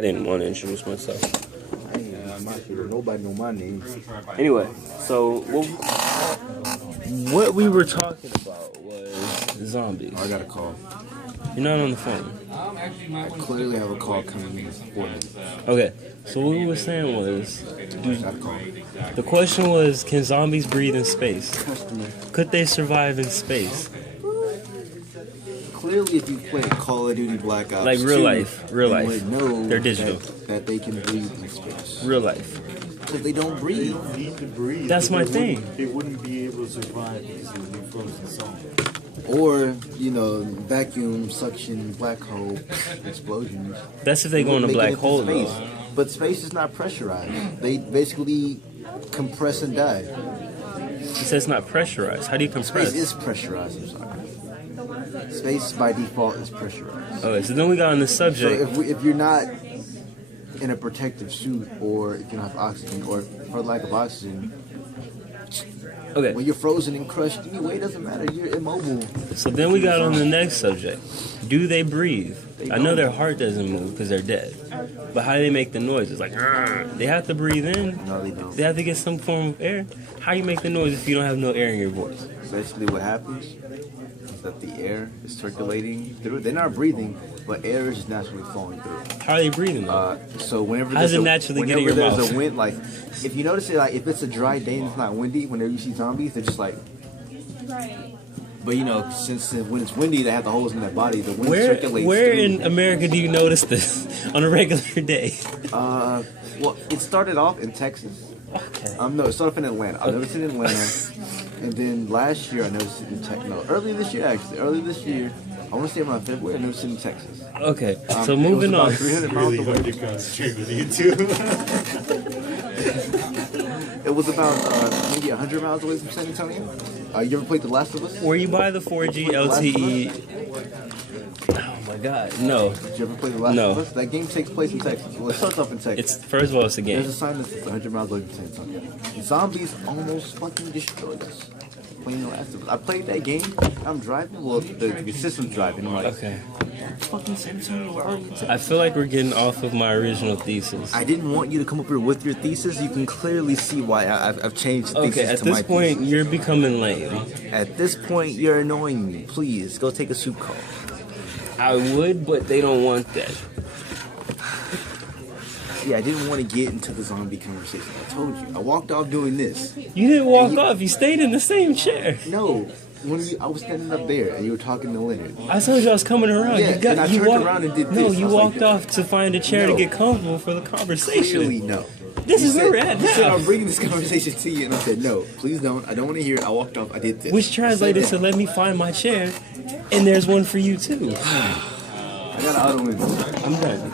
I didn't want to introduce myself. Nobody know my name. Anyway, so what we were talking about was zombies. I got a call. You're not on the phone. I clearly have a call coming in 4 minutes. Okay, so what we were saying was, the question was, can zombies breathe in space? Could they survive in space? Clearly, if you play Call of Duty Black Ops, like real life, you would know they're digital. That they can breathe in space. Real life. Because they don't breathe. They need to breathe. That's my thing. They wouldn't be able to survive because they would be frozen solid. Or, vacuum, suction, black hole, explosions. That's if they go in a black hole, space. though. But space is not pressurized. They basically compress and die. It says it's not pressurized. How do you compress? Space is pressurized, I'm sorry. Space by default is pressurized. Okay, so then we got on this subject. So if you're not in a protective suit, or if you don't have oxygen, or for lack of oxygen, Okay. when you're frozen and crushed anyway, it doesn't matter. You're immobile. So then we got on the next subject. Do they breathe? I know their heart doesn't move because they're dead. But how do they make the noise? It's like, they have to breathe in. No, they don't. They have to get some form of air. How you make the noise if you don't have no air in your voice? Basically, what happens is that the air is circulating through. They're not breathing, but air is just naturally flowing through. How are they breathing though? So whenever How does it naturally get in your there's mouth? a wind, like if you notice it, like if it's a dry day and it's not windy, whenever you see zombies, they're just like. But since when it's windy, they have the holes in their body. The wind circulates. Where through. in America do you notice this on a regular day? Well, it started off in Texas. Okay. No, it started off in Atlanta. I noticed it in Atlanta, and then last year I noticed it in Texas. No, earlier this year actually. Earlier this year, I want to say around February, I noticed it in Texas. Okay, so moving on. 300 miles Really away. hard to concentrate with you two. It was about maybe 100 miles away from San Antonio. You ever played The Last of Us? Were you by the 4G LTE? Oh my God, no. Did you ever play The Last No. of Us? That game takes place in Texas. Well, it starts off in Texas. It's first of all, it's a game. There's a sign that says 100 miles away from San Antonio. Zombies almost fucking destroyed us. Playing The Last of Us. I played that game. I'm driving. Well, the system's driving. I'm like, Okay. fucking San Antonio, where are you? I feel like we're getting off of my original thesis. I didn't want you to come up here with your thesis. You can clearly see why I've changed the Okay, thesis at to my this point, thesis. you're becoming lame. At this point, you're annoying me. Please, go take a soup call. I would, but they don't want that. Yeah, I didn't want to get into the zombie conversation. I told you. I walked off doing this. You didn't walk off. You stayed in the same chair. No, I was standing up there and you were talking to Leonard. I told you I was coming around. Yeah, and I turned around and did No, this. I you was like walked this. off to find a chair No. to get comfortable for the conversation. Clearly, no. This You is where we're at You said now. I'm bringing this conversation to you, and I said no. Please don't. I don't want to hear it. I walked off. I did this. Which translated to let me find my chair, and there's one for you too. I got an auto. I'm done.